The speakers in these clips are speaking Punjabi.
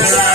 ਕੁਝ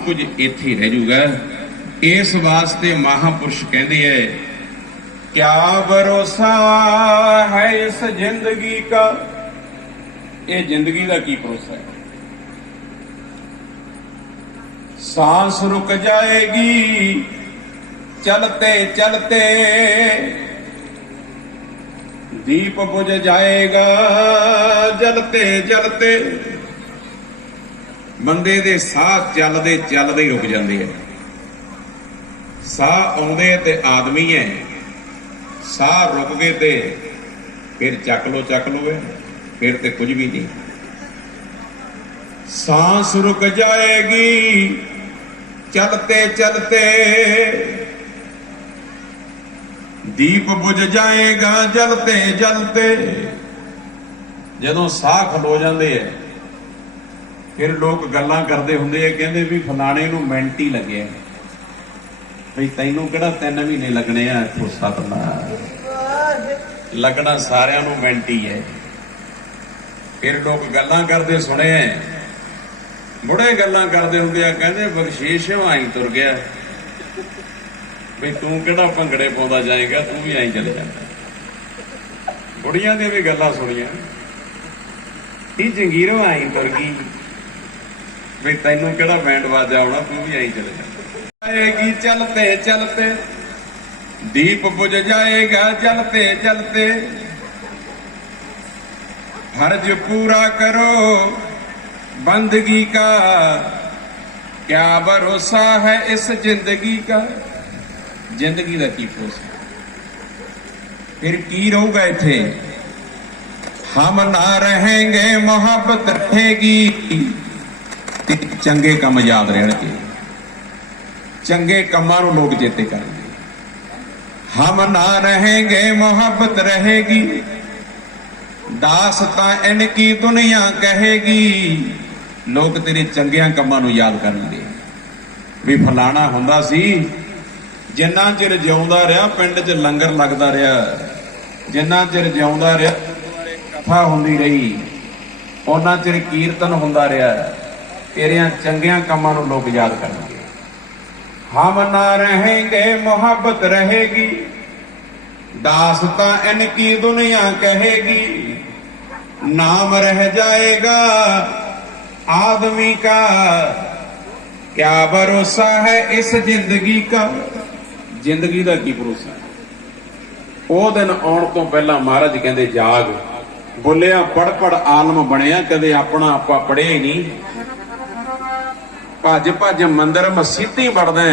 ਕੁਝ ਇੱਥੇ ਹੀ ਰਹਿ ਜਾਊਗਾ ਇਸ ਵਾਸਤੇ ਮਹਾਪੁਰਸ਼ ਕਹਿੰਦੇ ਐ ਕਿਆ ਭਰੋਸਾ ਹੈ ਇਸ ਜ਼ਿੰਦਗੀ ਦਾ ਇਹ ਜ਼ਿੰਦਗੀ ਦਾ ਕੀ ਭਰੋਸਾ ਹੈ सांस रुक जाएगी चलते चलते दीप बुझ जाएगा जलते जलते ਬੰਦੇ ਦੇ ਸਾਹ ਚੱਲਦੇ ਚੱਲਦੇ ਹੀ ਰੁਕ ਜਾਂਦੇ ਆ ਸਾਹ ਆਉਂਦੇ ਤੇ ਆਦਮੀ ਹੈ ਸਾਹ ਰੁਕ ਗਏ ਤੇ ਫਿਰ ਚੱਕ ਲੋ ਚੱਕ ਲੋ ਫਿਰ ਤੇ ਕੁਝ ਵੀ ਨਹੀਂ सांस रुक जाएगी चलते चलते ਦੀਪ ਬੁਝ ਜਾਏਗਾ ਜਲਤੇ ਜਲਤੇ ਜਦੋਂ ਸਾਹ ਖਲੋ ਜਾਂਦੇ ਐ ਫਿਰ ਲੋਕ ਗੱਲਾਂ ਕਰਦੇ ਹੁੰਦੇ ਐ ਕਹਿੰਦੇ ਵੀ ਫਲਾਣੇ ਨੂੰ ਮਿੰਟ ਹੀ ਲੱਗਿਆ ਭਈ ਤੈਨੂੰ ਕਿਹੜਾ ਤਿੰਨ ਮਹੀਨੇ ਲੱਗਣੇ ਆ ਇੱਥੋਂ ਸਤਨਾਮ? ਲੱਗਣਾ ਸਾਰਿਆਂ ਨੂੰ ਮਿੰਟ ਹੀ ਐ ਫਿਰ ਲੋਕ ਗੱਲਾਂ ਕਰਦੇ ਸੁਣੇ ਐ ਬੁੜੇ ਗੱਲਾਂ ਕਰਦੇ ਹੁੰਦੇ ਆ, ਕਹਿੰਦੇ ਬਖਸ਼ੀਸ਼ ਆਈ ਤੁਰ ਗਿਆ। ਵੀ ਤੂੰ ਕਿਹੜਾ ਭੰਗੜੇ ਪਾਉਂਦਾ ਜਾਏਗਾ, ਤੂੰ ਵੀ ਆਈ ਚਲੇ ਜਾਂਦਾ ਬੁੜੀਆਂ ਦੀਆਂ ਵੀ ਗੱਲਾਂ ਸੁਣੀਆਂ। ਇਹ ਜੰਗੀਰੋਂ ਆਈ ਤੁਰ ਗਈ। ਵੀ ਤੈਨੂੰ ਕਿਹੜਾ ਬੈਂਡ ਵਾਜਾ ਆਉਣਾ ਤੂੰ ਵੀ ਐਂ ਚੱਲ ਜਾਂਦਾ ਆਏਗੀ ਚਲਤੇ ਚਲਤੇ ਦੀਪ ਬੁਝ ਜਾਏਗਾ ਜਲਤੇ ਜਲਤੇ फर्ज पूरा करो बंदगी का क्या भरोसा है इस जिंदगी का ਜ਼ਿੰਦਗੀ ਦਾ ਕੀ ਭਰੋਸਾ ਫਿਰ ਕੀ ਰਹੂਗਾ ਇੱਥੇ ਹਮ ਨਾ ਰਹੇਂਗੇ ਮੁਹੱਬਤ ਰਹੇਗੀ ਤੇ ਚੰਗੇ ਕੰਮ ਯਾਦ ਰਹਿਣਗੇ। ਚੰਗੇ ਕੰਮਾਂ ਨੂੰ ਲੋਕ ਚੇਤੇ ਕਰਨਗੇ। ਹਮ ਨਾ ਰਹੇਂਗੇ, ਮੁਹੱਬਤ ਰਹੇਗੀ। ਦਾਸ ਤਾਂ ਇਨ ਕੀ ਦੁਨੀਆ ਕਹੇਗੀ। ਲੋਕ ਤੇਰੇ ਚੰਗਿਆਂ ਕੰਮਾਂ ਨੂੰ ਯਾਦ ਕਰਨਗੇ। ਵੀ ਫਲਾਣਾ ਹੁੰਦਾ ਸੀ, ਜਿੰਨਾ ਚਿਰ ਜਿਉਂਦਾ ਰਿਹਾ, ਪਿੰਡ 'ਚ ਲੰਗਰ ਲੱਗਦਾ ਰਿਹਾ। ਜਿੰਨਾ ਚਿਰ ਜਿਉਂਦਾ ਰਿਹਾ, ਕਥਾ ਹੁੰਦੀ ਰਹੀ। ਉਹਨਾਂ ਚਿਰ ਕੀਰਤਨ ਹੁੰਦਾ ਰਿਹਾ। ਤੇਰਿਆਂ ਚੰਗਿਆਂ ਕੰਮਾਂ ਨੂੰ ਲੋਕ ਯਾਦ ਕਰਨਗੇ ਹਮ ਨਾ ਰਹੇਂਗੇ ਮੁਹੱਬਤ ਰਹੇਗੀ दास ता इनकी दुनिया कहेगी नाम रह जाएगा आदमी का क्या भरोसा है इस जिंदगी का ਜ਼ਿੰਦਗੀ ਦਾ ਕੀ ਭਰੋਸਾ ਹੈ ਉਹ ਦਿਨ ਆਉਣ ਤੋਂ ਪਹਿਲਾਂ ਮਹਾਰਾਜ ਕਹਿੰਦੇ ਜਾਗ ਬੋਲਿਆ ਪੜ ਪੜ ਆਲਮ ਬਣਿਆ ਕਦੇ ਆਪਣਾ ਆਪਾ ਪੜਿਆ ਹੀ ਨਹੀਂ ਭੱਜ ਭੱਜ ਮੰਦਰ ਮਸੀਤੀ ਵੜਦਾ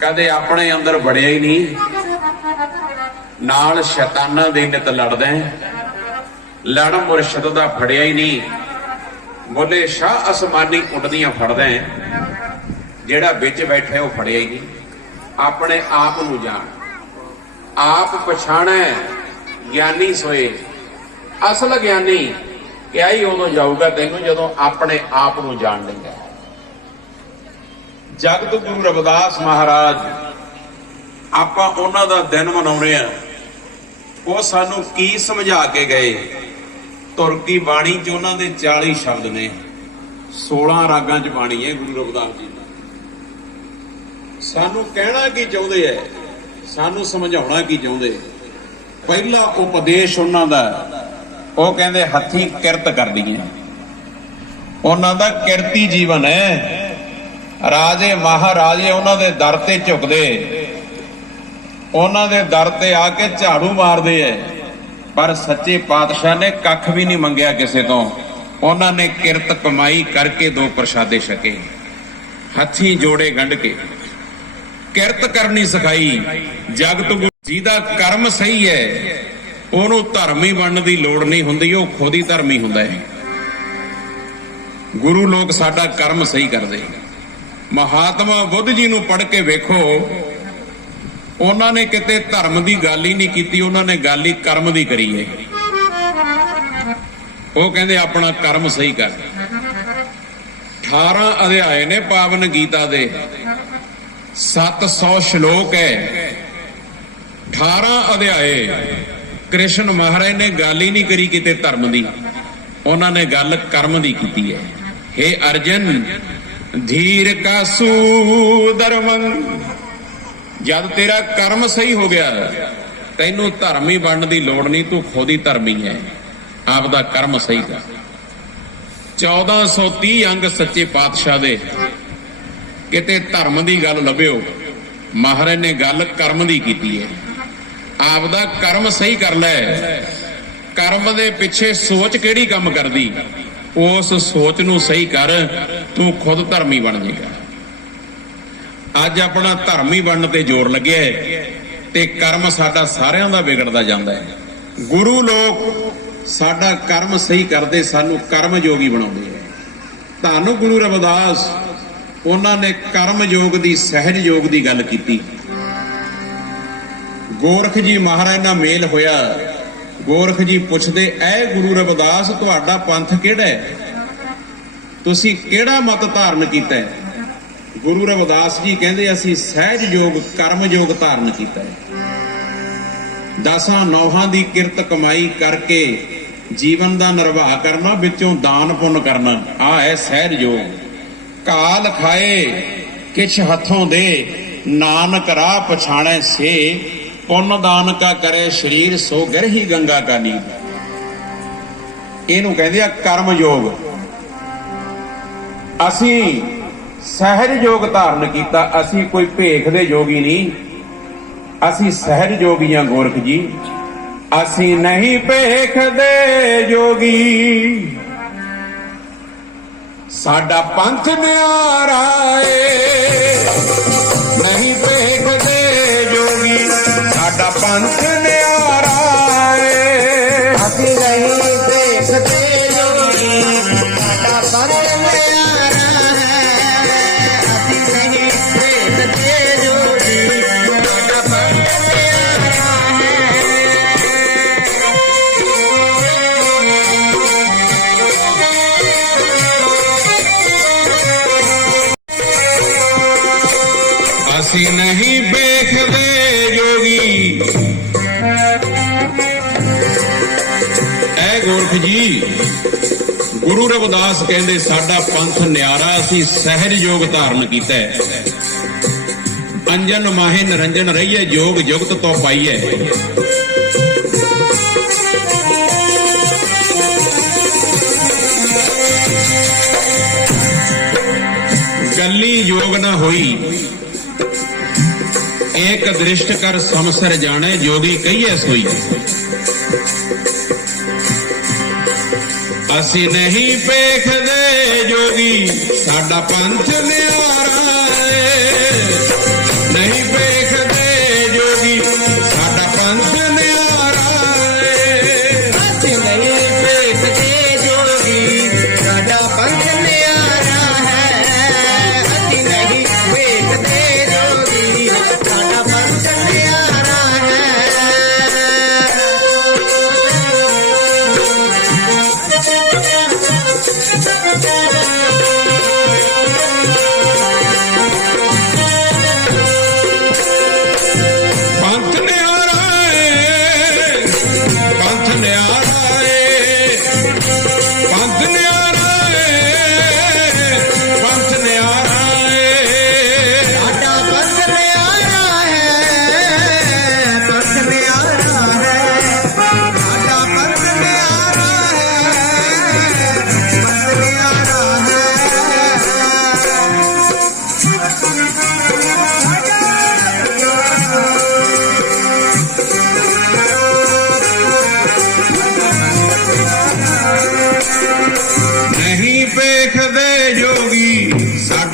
ਕਦੇ ਆਪਣੇ ਅੰਦਰ ਵੜਿਆ ਹੀ ਨਹੀਂ। ਨਾਲ ਸ਼ੈਤਾਨਾਂ ਦੇ ਨਿਤ ਲੜਦਾ ਲੜ ਮੁਰਸ਼ਦ ਦਾ ਫੜਿਆ ਹੀ ਨਹੀਂ। ਬੋਲੇ ਸ਼ਾਹ ਅਸਮਾਨੀ ਉੱਡਦੀਆਂ ਫੜਦਾ ਜਿਹੜਾ ਵਿੱਚ ਬੈਠਾ ਉਹ ਫੜਿਆ ਹੀ ਨਹੀਂ। ਆਪਣੇ ਆਪ ਨੂੰ ਜਾਣ। ਆਪ ਪਛਾਣੈ, ਗਿਆਨੀ ਸੋਏ। ਅਸਲ ਗਿਆਨੀ ਕਿਹਾ ਹੀ ਉਦੋਂ ਜਾਊਗਾ, ਤੈਨੂੰ ਜਦੋਂ ਆਪਣੇ ਆਪ ਨੂੰ ਜਾਣ ਲੈਂਦਾ ਜਗਤ ਗੁਰੂ ਰਵਿਦਾਸ ਮਹਾਰਾਜ, ਆਪਾਂ ਉਹਨਾਂ ਦਾ ਦਿਨ ਮਨਾਉਣੇ ਆ ਉਹ ਸਾਨੂੰ ਕੀ ਸਮਝਾ ਕੇ ਗਏ? ਤੁਰਕੀ ਬਾਣੀ ਚ ਉਹਨਾਂ ਦੇ 40 ਸ਼ਬਦ ਨੇ। 16 ਰਾਗਾਂ ਚ ਬਾਣੀ ਹੈ ਗੁਰੂ ਰਵਿਦਾਸ ਜੀ ਦੀ। ਸਾਨੂੰ ਕਹਿਣਾ ਕੀ ਚਾਹੁੰਦੇ ਐ? ਸਾਨੂੰ ਸਮਝਾਉਣਾ ਕੀ ਚਾਹੁੰਦੇ? ਪਹਿਲਾ ਉਪਦੇਸ਼ ਉਹਨਾਂ ਦਾ, ਉਹ ਕਹਿੰਦੇ ਹੱਥੀ ਕਿਰਤ ਕਰਦੀਆਂ ਉਹਨਾਂ ਦਾ ਕਿਰਤੀ ਜੀਵਨ ਹੈ। ਰਾਜੇ ਮਹਾਰਾਜੇ ਉਹਨਾਂ ਦੇ ਦਰ ਤੇ ਝੁਕਦੇ। ਉਹਨਾਂ ਦੇ ਦਰ ਤੇ ਆ ਕੇ ਝਾੜੂ ਮਾਰਦੇ ਐ। ਪਰ ਸੱਚੇ ਪਾਤਸ਼ਾਹ ਨੇ ਕੱਖ ਵੀ ਨਹੀਂ ਮੰਗਿਆ ਕਿਸੇ ਤੋਂ। ਉਹਨਾਂ ਨੇ ਕਿਰਤ ਕਮਾਈ ਕਰਕੇ ਦੋ ਪ੍ਰਸ਼ਾਦੇ ਛਕੇ। ਹੱਥੀਂ ਜੋੜੇ ਗੰਢ ਕੇ। ਕਿਰਤ ਕਰਨੀ ਸਿਖਾਈ। ਜਗਤ ਗੁਰੂ ਜਿਹਦਾ ਕਰਮ ਸਹੀ ਹੈ ਉਹਨੂੰ ਧਰਮੀ ਬਣਨ ਦੀ ਲੋੜ ਨਹੀਂ ਹੁੰਦੀ, ਉਹ ਖੁਦ ਹੀ ਧਰਮੀ ਹੁੰਦਾ ਹੈ ਗੁਰੂ ਲੋਕ ਸਾਡਾ ਕਰਮ ਸਹੀ ਕਰਦੇ। ਮਹਾਤਮਾ ਬੁੱਧ ਜੀ ਨੂੰ ਪੜ੍ਹ ਕੇ ਵੇਖੋ, ਉਹਨਾਂ ਨੇ ਕਿਤੇ ਧਰਮ ਦੀ ਗੱਲ ਹੀ ਨਹੀਂ ਕੀਤੀ, ਉਹਨਾਂ ਨੇ ਗੱਲ ਹੀ ਕਰਮ ਦੀ ਕਰੀ ਹੈ। ਉਹ ਕਹਿੰਦੇ ਆਪਣਾ ਕਰਮ ਸਹੀ ਕਰ। 18 ਅਧਿਆਏ ਨੇ ਪਾਵਨ ਗੀਤਾ ਦੇ। 700 ਸ਼ਲੋਕ ਹੈ। 18 ਅਧਿਆਏ ਕ੍ਰਿਸ਼ਨ ਮਹਾਰਾਜ ਨੇ ਗੱਲ ਹੀ ਨਹੀਂ ਕਰੀ ਕਿਤੇ ਧਰਮ ਦੀ। ਉਹਨਾਂ ਨੇ ਗੱਲ ਕਰਮ ਦੀ ਕੀਤੀ ਹੈ। हे ਅਰਜਨ ਧੀਰ ਕਾਸੂ ਧਰਮੰ ਜਦ ਤੇਰਾ ਕਰਮ ਸਹੀ ਹੋ ਗਿਆ, ਤੈਨੂੰ ਧਰਮੀ ਬਣਨ ਦੀ ਲੋੜ ਨਹੀਂ, ਤੂੰ ਖੁਦ ਹੀ ਧਰਮੀ ਹੈ। ਆਪਦਾ ਕਰਮ ਸਹੀ ਕਰ। 1430 ਅੰਗ ਸੱਚੇ ਪਾਤਸ਼ਾਹ ਦੇ। ਕਿਤੇ ਧਰਮ ਦੀ ਗੱਲ ਲੱਭਿਓ, ਮਹਾਰਾਜ ਨੇ ਗੱਲ ਕਰਮ ਦੀ ਕੀਤੀ ਹੈ। ਆਪਦਾ ਕਰਮ ਸਹੀ ਕਰ ਲੈ। ਕਰਮ ਦੇ ਪਿੱਛੇ ਸੋਚ ਕਿਹੜੀ ਕੰਮ ਕਰਦੀ? ਉਸ ਸੋਚ ਨੂੰ ਸਹੀ ਕਰ, ਤੂੰ ਖੁਦ ਧਰਮੀ ਬਣ ਜਾਏਗਾ। ਅੱਜ ਆਪਣਾ ਧਰਮੀ ਬਣਨ ਤੇ ਜ਼ੋਰ ਲੱਗਿਆ ਤੇ ਕਰਮ ਸਾਡਾ ਸਾਰਿਆਂ ਦਾ ਵਿਗੜਦਾ ਜਾਂਦਾ ਹੈ। ਗੁਰੂ ਲੋਕ ਸਾਡਾ ਕਰਮ ਸਹੀ ਕਰਦੇ, ਸਾਨੂੰ ਕਰਮ ਯੋਗੀ ਬਣਾਉਂਦੇ ਹੈ। ਤੁਹਾਨੂੰ ਗੁਰੂ ਰਵਿਦਾਸ, ਉਹਨਾਂ ਨੇ ਕਰਮ ਯੋਗ ਦੀ ਸਹਿਜ ਯੋਗ ਦੀ ਗੱਲ ਕੀਤੀ। ਗੋਰਖ ਜੀ ਮਹਾਰਾਜ ਨਾਲ ਮੇਲ ਹੋਇਆ। ਗੋਰਖ ਜੀ ਪੁੱਛਦੇ, ਐ ਗੁਰੂ ਰਵਿਦਾਸ, ਤੁਹਾਡਾ ਪੰਥ ਕਿਹੜਾ ਹੈ? ਤੁਸੀਂ ਕਿਹੜਾ ਮਤ ਧਾਰਨ ਕੀਤਾ ਹੈ? ਗੁਰੂ ਰਵਿਦਾਸ ਜੀ ਕਹਿੰਦੇ, ਅਸੀਂ ਸਹਿਜ ਯੋਗ ਕਰਮ ਯੋਗ ਧਾਰਨ ਕੀਤਾ ਹੈ। ਦਸਾਂ ਨੌਹਾਂ ਦੀ ਕਿਰਤ ਕਮਾਈ ਕਰਕੇ ਜੀਵਨ ਦਾ ਨਿਰਵਾਹ ਕਰਨਾ, ਵਿੱਚੋਂ ਦਾਨ ਪੁੰਨ ਕਰਨਾ, ਆ ਹੈ ਸਹਿਜ ਯੋਗ ਕਾਲ ਖਾਏ, ਕਿਛ ਹੱਥੋਂ ਦੇ, ਨਾਨਕ ਰਾਹ ਪਛਾਣੈ ਸੇ ਪੁੰਨ ਦਾਨ ਕਾ ਕਰੇ, ਸਰੀਰ ਸੋ ਗਰਹੀ ਗੰਗਾ ਕਾ ਨੀਰ ਇਹਨੂੰ ਕਹਿੰਦੇ ਆ ਕਰਮ ਯੋਗ ਅਸੀਂ ਸਹਿਜ ਯੋਗ ਧਾਰਨ ਕੀਤਾ, ਅਸੀਂ ਕੋਈ ਭੇਖ ਦੇ ਯੋਗੀ ਨਹੀਂ। ਅਸੀਂ ਸਹਿਜ ਯੋਗੀਆਂ ਗੋਰਖ ਜੀ। ਅਸੀਂ ਨਹੀਂ ਭੇਖ ਦੇ ਯੋਗੀ ਸਾਡਾ ਪੰਥ ਨਿਆਰਾ ਏ। ਦਾਸ ਕਹਿੰਦੇ, ਸਾਡਾ ਪੰਥ ਨਿਆਰਾ, ਅਸੀਂ ਸਹਿਜ ਯੋਗ ਧਾਰਨ ਕੀਤਾ ਹੈ। ਅੰਜਨ ਮਾਹੇ ਨਿਰੰਜਨ ਰਹੀਏ ਜੋਗ ਜੁਗਤ ਤੋਂ ਪਾਈਏ ਗੱਲੀ ਯੋਗ ਨਾ ਹੋਈ। ਏਕ ਦ੍ਰਿਸ਼ਟ ਕਰ ਸਮਸਰ ਜਾਣੇ, ਜੋਗੀ ਕਹੀਏ ਸੋਈ। ਅਸੀਂ ਨਹੀਂ ਵੇਖਦੇ ਜੋਗੀ ਸਾਡਾ ਪੰਥ ਨਿਆਰਾ Yeah.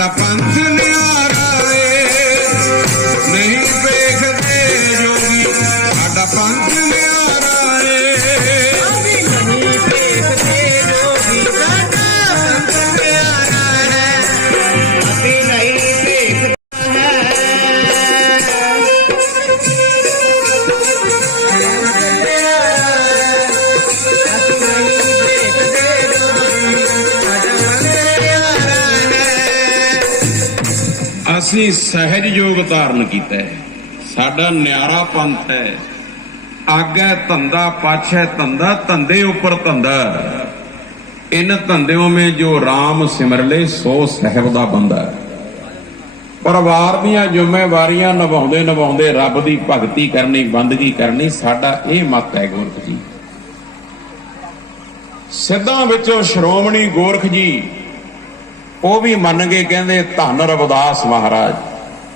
Santa Francisco. ਅਸੀਂ ਸਹਿਜ ਯੋਗ ਧਾਰਨ ਕੀਤਾ ਹੈ। ਸਾਡਾ ਨਿਆਰਾ ਪੰਥ ਹੈ। ਆਗੇ ਧੰਦਾ, ਪਾਛੈ ਧੰਦਾ, ਧੰਦੇ ਉੱਪਰ ਧੰਦਾ। ਇਨ ਧੰਦਿਓ ਮੇ ਜੋ RAM ਸਿਮਰ ਲੈ ਸੋ ਸਹਿਬ ਦਾ ਬੰਦਾ। ਪਰਿਵਾਰ ਦੀਆਂ ਜ਼ਿੰਮੇਵਾਰੀਆਂ ਨਿਭਾਉਂਦੇ ਨਿਭਾਉਂਦੇ ਰੱਬ ਦੀ ਭਗਤੀ ਕਰਨੀ, ਬੰਦਗੀ ਕਰਨੀ, ਸਾਡਾ ਇਹ ਮਤ ਹੈ ਗੋਰਖ ਜੀ। ਸਿੱਧਾਂ ਵਿੱਚੋਂ ਸ਼੍ਰੋਮਣੀ ਗੋਰਖ ਜੀ ਉਹ ਵੀ ਮੰਨ ਗਏ ਕਹਿੰਦੇ, ਧੰਨ ਰਵਿਦਾਸ ਮਹਾਰਾਜ,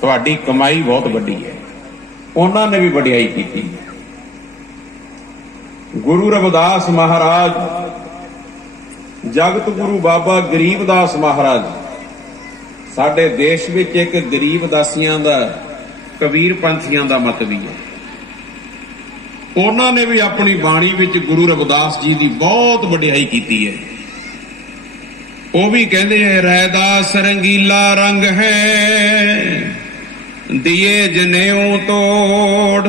ਤੁਹਾਡੀ ਕਮਾਈ ਬਹੁਤ ਵੱਡੀ ਹੈ। ਉਹਨਾਂ ਨੇ ਵੀ ਵਡਿਆਈ ਕੀਤੀ ਗੁਰੂ ਰਵਿਦਾਸ ਮਹਾਰਾਜ, ਜਗਤ ਗੁਰੂ ਬਾਬਾ ਗਰੀਬਦਾਸ ਮਹਾਰਾਜ, ਸਾਡੇ ਦੇਸ਼ ਵਿੱਚ ਇੱਕ ਗਰੀਬ ਦਾਸੀਆਂ ਦਾ, ਕਬੀਰ ਪੰਥੀਆਂ ਦਾ ਮਤ ਵੀ ਹੈ। ਉਹਨਾਂ ਨੇ ਵੀ ਆਪਣੀ ਬਾਣੀ ਵਿੱਚ ਗੁਰੂ ਰਵਿਦਾਸ ਜੀ ਦੀ ਬਹੁਤ ਵਡਿਆਈ ਕੀਤੀ ਹੈ। ਉਹ ਵੀ ਕਹਿੰਦੇ ਹੈ, ਰੈਦਾਸ ਰੰਗੀਲਾ ਰੰਗ ਹੈ, ਦੀਏ ਜਨੇਊ ਤੋੜ,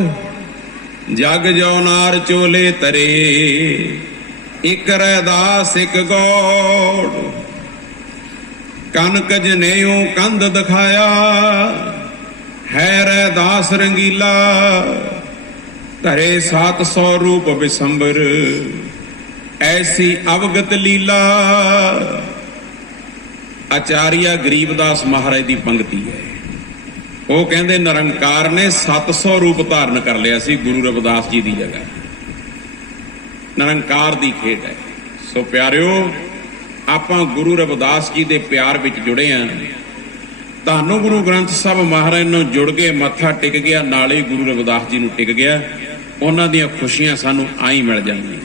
ਜਗ ਜਉਨਾਰ ਚੋਲੇ ਤਰੇ, ਇਕ ਰਹਿਦਾਸ ਇਕ ਗੋੜ। ਕਨਕ ਜਨੇਊ ਕੰਧ ਦਿਖਾਇਆ, ਹੈ ਰੈਦਾਸ ਰੰਗੀਲਾ, ਧਰੇ 700 ਰੂਪ ਵਿਸੰਬਰ, ਐਸੀ ਅਵਗਤ ਲੀਲਾ ਆਚਾਰੀਆ ਗਰੀਬਦਾਸ ਮਹਾਰਾਜ ਦੀ ਪੰਕਤੀ ਹੈ। ਉਹ ਕਹਿੰਦੇ ਨਿਰੰਕਾਰ ਨੇ 700 ਰੂਪ ਧਾਰਨ ਕਰ ਲਿਆ ਸੀ ਗੁਰੂ ਰਵਿਦਾਸ ਜੀ ਦੀ ਜਗ੍ਹਾ। ਨਿਰੰਕਾਰ ਦੀ ਖੇਡ ਹੈ। ਸੋ ਪਿਆਰਿਓ, ਆਪਾਂ ਗੁਰੂ ਰਵਿਦਾਸ ਜੀ ਦੇ ਪਿਆਰ ਵਿੱਚ ਜੁੜੇ ਆਂ। ਤੁਹਾਨੂੰ ਗੁਰੂ ਗ੍ਰੰਥ ਸਾਹਿਬ ਮਹਾਰਾਜ ਨੂੰ ਜੁੜ ਕੇ ਮੱਥਾ ਟਿਕ ਗਿਆ, ਨਾਲੇ ਹੀ ਗੁਰੂ ਰਵਿਦਾਸ ਜੀ ਨੂੰ ਟਿਕ ਗਿਆ। ਉਹਨਾਂ ਦੀਆਂ ਖੁਸ਼ੀਆਂ ਸਾਨੂੰ ਆਈ ਮਿਲ ਜਾਂਦੀਆਂ।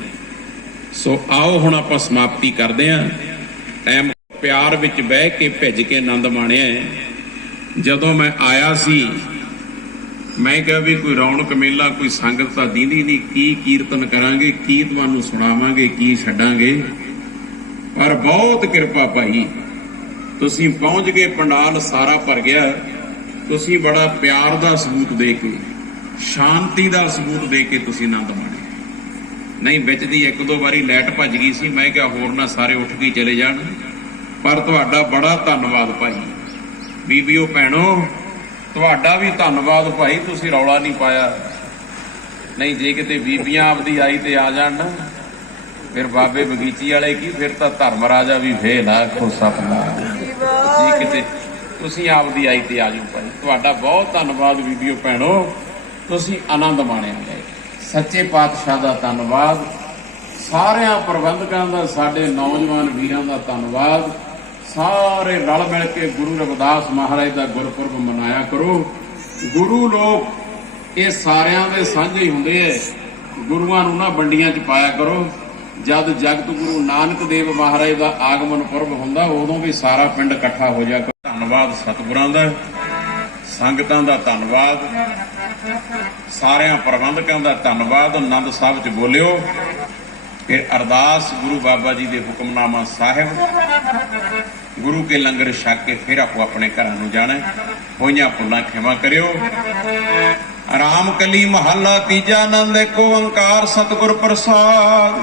ਸੋ ਆਓ ਹੁਣ ਆਪਾਂ ਸਮਾਪਤੀ ਕਰਦੇ ਆਂ। ਟਾਈਮ ਪਿਆਰ ਵਿੱਚ ਬਹਿ ਕੇ ਭਿੱਜ ਕੇ ਆਨੰਦ ਮਾਣਿਆ ਜਦੋਂ ਮੈਂ ਆਇਆ ਸੀ, ਮੈਂ ਕਿਹਾ ਵੀ ਕੋਈ ਰੌਣਕ ਮੇਲਾ, ਕੋਈ ਸੰਗਤ ਤਾਂ ਦੀਂਦੀ ਨਹੀਂ, ਕੀ ਕੀਰਤਨ ਕਰਾਂਗੇ, ਕੀ ਤੁਹਾਨੂੰ ਸੁਣਾਵਾਂਗੇ, ਕੀ ਛੱਡਾਂਗੇ? ਪਰ ਬਹੁਤ ਕਿਰਪਾ ਭਾਈ, ਤੁਸੀਂ ਪਹੁੰਚ ਗਏ, ਪੰਡਾਲ ਸਾਰਾ ਭਰ ਗਿਆ। ਤੁਸੀਂ ਬੜਾ ਪਿਆਰ ਦਾ ਸਬੂਤ ਦੇ ਕੇ, ਸ਼ਾਂਤੀ ਦਾ ਸਬੂਤ ਦੇ ਕੇ ਤੁਸੀਂ ਆਨੰਦ ਮਾਣਿਆ। ਨਹੀਂ, ਵਿੱਚ ਦੀ ਇੱਕ ਦੋ ਵਾਰੀ ਲਾਈਟ ਭੱਜ ਗਈ ਸੀ, ਮੈਂ ਕਿਹਾ ਹੋਰ ਨਾ ਸਾਰੇ ਉੱਠ ਕੇ ਚਲੇ ਜਾਣ। ਪਰ ਤੁਹਾਡਾ ਬੜਾ ਧੰਨਵਾਦ ਭਾਈ। ਬੀਬੀਓ ਭੈਣੋ, ਤੁਹਾਡਾ ਵੀ ਧੰਨਵਾਦ ਭਾਈ, ਤੁਸੀਂ ਰੌਲਾ ਨਹੀਂ ਪਾਇਆ। ਨਹੀਂ, ਜੇ ਕਿਤੇ ਬੀਬੀਆਂ ਆਪਦੀ ਆਈ ਤੇ ਆ ਜਾਣ ਨਾ, ਫਿਰ ਬਾਬੇ ਬਗੀਚੀ ਵਾਲੇ ਕੀ, ਫਿਰ ਤਾਂ ਧਰਮ ਰਾਜਾ ਵੀ ਫੇਲ ਆ ਖੋ ਸਤਨਾਮ ਜੇ ਕਿਤੇ ਤੁਸੀਂ ਆਪਦੀ ਆਈ ਤੇ ਆ ਜਾਓ ਭਾਈ, ਤੁਹਾਡਾ ਬਹੁਤ ਧੰਨਵਾਦ ਬੀਬੀਓ ਭੈਣੋ, ਤੁਸੀਂ ਆਨੰਦ ਮਾਣਿਆ ਹੈ। ਸੱਚੇ ਪਾਤਸ਼ਾਹ ਦਾ ਧੰਨਵਾਦ, ਸਾਰਿਆਂ ਪ੍ਰਬੰਧਕਾਂ ਦਾ, ਸਾਡੇ ਨੌਜਵਾਨ ਵੀਰਾਂ ਦਾ ਧੰਨਵਾਦ ਸਾਰੇ ਰਲ ਮਿਲ ਕੇ ਗੁਰੂ ਰਵਿਦਾਸ ਮਹਾਰਾਜ ਦਾ ਗੁਰਪੁਰਬ ਮਨਾਇਆ ਕਰੋ। ਗੁਰੂ ਲੋਕ ਇਹ ਸਾਰਿਆਂ ਦੇ ਸਾਂਝੇ ਹੁੰਦੇ ਐ। ਗੁਰੂਆਂ ਨੂੰ ਨਾ ਵੰਡੀਆਂ 'ਚ ਪਾਇਆ ਕਰੋ। ਜਦ ਜਗਤ ਗੁਰੂ ਨਾਨਕ ਦੇਵ ਮਹਾਰਾਜ ਦਾ ਆਗਮਨ ਪੁਰਬ ਹੁੰਦਾ, ਉਦੋਂ ਵੀ ਸਾਰਾ ਪਿੰਡ ਇਕੱਠਾ ਹੋ ਜਾ ਕਰੋ। ਧੰਨਵਾਦ ਸਤਿਗੁਰਾਂ ਦਾ, ਸੰਗਤਾਂ ਦਾ ਧੰਨਵਾਦ, ਸਾਰਿਆਂ ਪ੍ਰਬੰਧਕਾਂ ਦਾ ਧੰਨਵਾਦ। ਆਨੰਦ ਸਾਹਿਬ 'ਚ ਬੋਲਿਓ, ਫਿਰ ਅਰਦਾਸ ਗੁਰੂ ਬਾਬਾ ਜੀ ਦੇ ਹੁਕਮਨਾਮਾ ਸਾਹਿਬ। ਗੁਰੂ ਕੇ ਲੰਗਰ ਛਕ ਕੇ ਫਿਰ ਆਪੋ ਆਪਣੇ ਘਰਾਂ ਨੂੰ ਜਾਣਾ ਹੈ। ਹੋਈਆਂ ਭੁੱਲਾਂ ਖਿਮਾ ਕਰਿਓ। ਆਰਾਮ ਕਲੀ ਮਹੱਲਾ ਤੀਜਾ ਆਨੰਦ ਏਕ ਓੰਕਾਰ ਸਤਿਗੁਰ ਪ੍ਰਸਾਦ।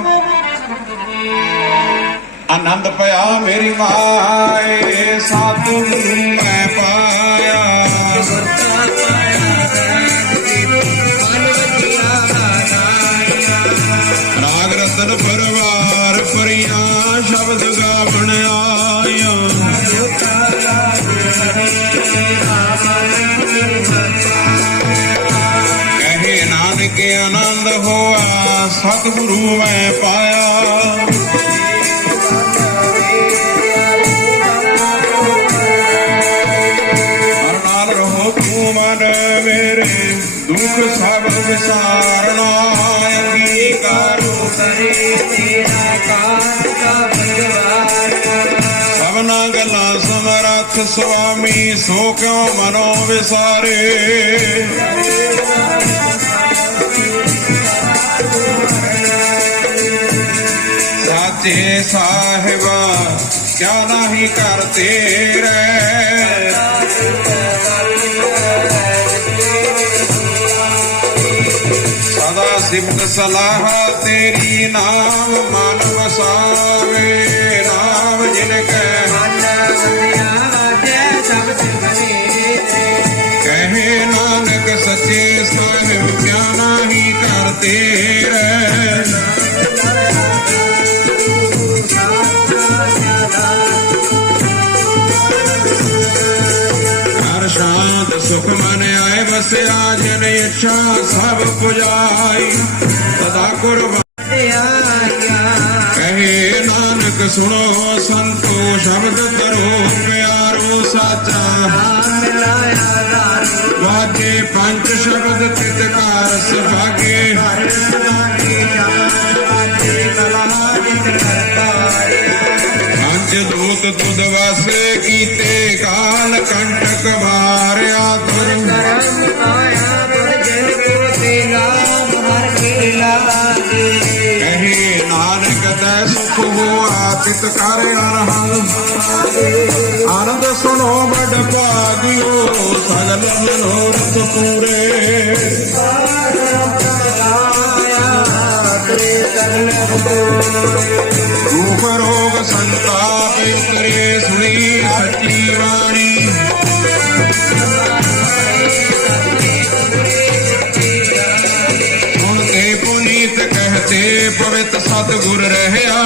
ਆਨੰਦ ਪਿਆ ਮੇਰੀ ਮਾਏ, ਸਾਧੂ ਮੈਂ ਪਾਇਆ। ਗੁਰਤਾ ਪਾਇਆ ਰਾਗ ਰਤਨ ਪਰਵਾਰ, ਪਰਿਆ ਸ਼ਬਦ ਗਾਵਣ ਆਨੰਦ ਹੋਆ ਸਤਿਗੁਰੂ ਮੈਂ ਪਾਇਆ। ਨਾਲ ਰਹੋ ਤੂੰ ਮਨ ਮੇਰੇ ਦੁੱਖ ਸਭ ਵਿਸਾਰਨਾ। ਅੰਗੀਕਾਰੋ ਕਰੇ ਤੇਰਾ ਕਾਂਤਾ ਭਗਵਾਨ ਸਭਨਾ ਗੱਲਾਂ ਸਮਰੱਥ ਸੁਆਮੀ, ਸੋ ਕਿਉ ਮਨੋ ਵਿਸਾਰੇ? ਸਾਚੇ ਸਾਹਿਬਾ ਕਿਆ ਨਹੀਂ ਕਰ ਤੇਰੇ ਸਦਾ ਸਿਮਟ ਸਲਾਹ ਤੇਰੀ ਨਾਮ ਮਨ ਵਸਾਵੇ ਨਾਮ ਜਿਨ ਕੈ ਮਨ ਵਸਿਆ ਜੈ ਸਭ ਸਿਮਰੇ ਕਹੇ ਨਾਨਕ ਸੱਚੇ ਸਾਹਿਬ ਕਿਆ ਨਹੀਂ ਕਰ ਤੇਰੇ ਆਏ ਜਨ ਇੱਛਾ ਸਭ ਪੁਜਾਈ ਸਦਾ ਕੁਰਬਾਨ ਕਹੇ ਨਾਨਕ ਸੁਣੋ ਸੰਤੋ ਸ਼ਬਦ ਕਰੋ ਪਿਆਰੋ ਸਾਚਾ ਨਾਮ ਲਾਇਆ ਦਾਰੂ ਵਾਜੇ ਪੰਜ ਸ਼ਬਦ ਤਿਤਕਾਰ ਸੁਭਾਗੇ ਹਰ ਸਮਾਗੇ ਆਜੇ ਕਲਾ ਜਿਤ ਕਰਤਾਇਆ ਪੰਜ ਦੂਤ ਤੁਧ ਵਾਸੇ ਕੀਤੇ ਕਾਲ ਕੰਟਕ ਵਾਰਿਆ ਕਰ ਅਰਹੰ ਆਨੰਦ ਸੁਣੋ ਬੜ ਭਾਗਿਓ ਸਗਲ ਮਨੋਰਥ ਪੂਰੇ। ਦੁਖ ਰੋਗ ਸੰਤਾਪ ਉਤਰੇ ਸੁਣੀ ਸੱਚੀ ਬਾਣੀ। ਹੁਣ ਤੇ ਪੁਨੀਤ ਕਹਤੇ, ਪਵਿੱਤ ਸਤਿਗੁਰ ਰਹਿਆ